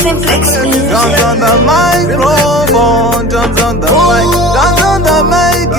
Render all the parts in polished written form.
Simplex Music. Dance on the microphone, dance on the mic, dance on the mic,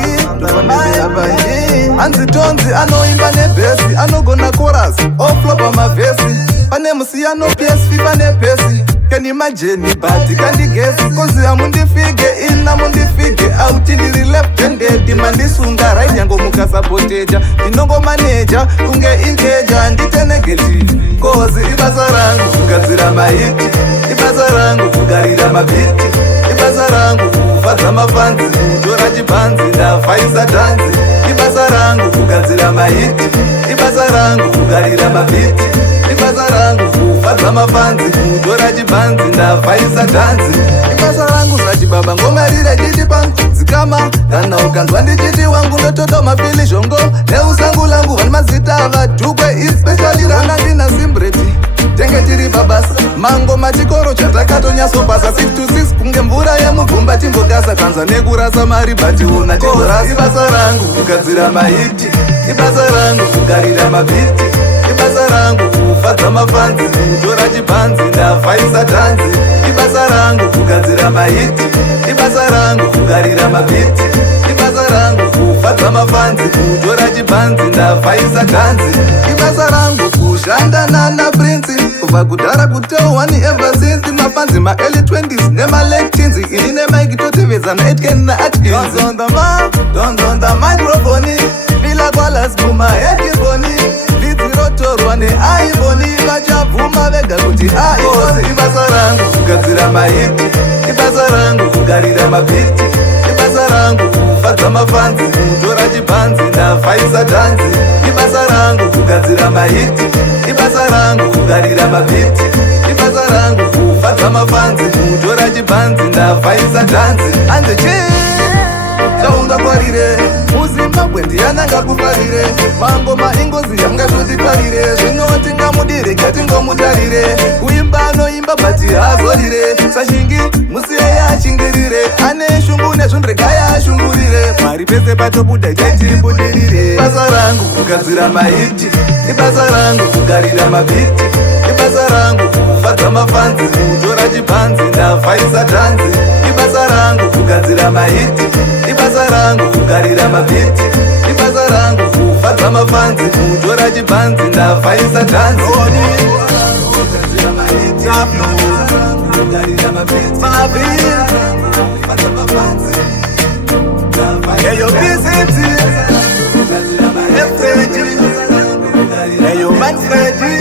Hanzi Tonzi anoimba nebhesi, anogona chorus, oflopa mavhesi. Pane musiyano PSV pane pesi. Can you imagine but kandi guess? Kozi amundifige ina mundifige out ndiri left-handed mandisunga right yango mukasapoteja ndinongo manager kunge inteja ndite negative kozi ibasa rangu kugadzira mahiti ibasa rangu kugarira mabhiti ibasa rangu kufadza mafanzi kutora chibhanzi ndafaisa dhanzi ibasa rangu kugadzira mahiti ibasa rangu kugarira mabhiti ibasa rangu kufadza mafanzi kutora chibhanzi ndafaisa dhanzi ibasa rangu zvachibaba ngomarire chiti panzikama kana ukanzwa ndichiti wangu ndototo mapili zvongo neusangu langu vane mazita avadhukwe especially rana ndina simbreti tenge tiri babasa mango machikoro chatakatonyasopasa 6 to 6 kunge mvura yemubvumba timbogasa kanza nekurasa mari bationa tiborasa ibasa rangu kugadzira mahiti ibasa rangu kugarira mabhiti ibasa rangu kufadza mafanzi kutora chibhanzi ndafaisa dhanzi ibasa rangu kugadzira mahiti ibasa rangu kugarira mabhiti ibasa rangu kufadza mafanzi kutora chibhanzi ndafaisa dhanzi ibasa rangu kushanda nana prince kubva kudhara kuteuwani ever since mafanzi ma-early 20s nema-late teens ini nemaiki totevedzana etken na-atins Dance on the microphone vila kwalaskuma hetifoni vidzirotorwa neaiboni vachabvuma vega kuti aikosi ibasa rangu kugadzira mahiti ibasa rangu kugarira mabhiti ibasa rangu kufadza mafanzi kutora chibhanzi ndafaisa dhanzi ibasa rangu kugadzira mahiti ibasa rangu kugarira mabhiti ibasa rangu kufadza mafanzi kutora chibhanzi ndafaisa dhanzi hanze chaungakwarire muzimbabwe ndiyananga kufarire mangoma ingozi yangatutifarire zvinoti ngamudire katingomutarire kuimba anoimba bati hazorire sashingi musiye yashingirire ane shungu nezvondregaya ashungurire mari pese patobuda chaitibudirire ibasa rangu kugadzira mahiti ibasa rangu kugarira mabhiti ibasa rangu kufadza mafanzi kutora chibhanzi ndafaisa dhanzi ibasa rangu kugadzira mahiti ibasa rangu kugarira mabhiti ibasa rangu kufadza mafanzi kutora chibhanzi ndafaisa dhanzi Eyo Biziti Eyo Manfredi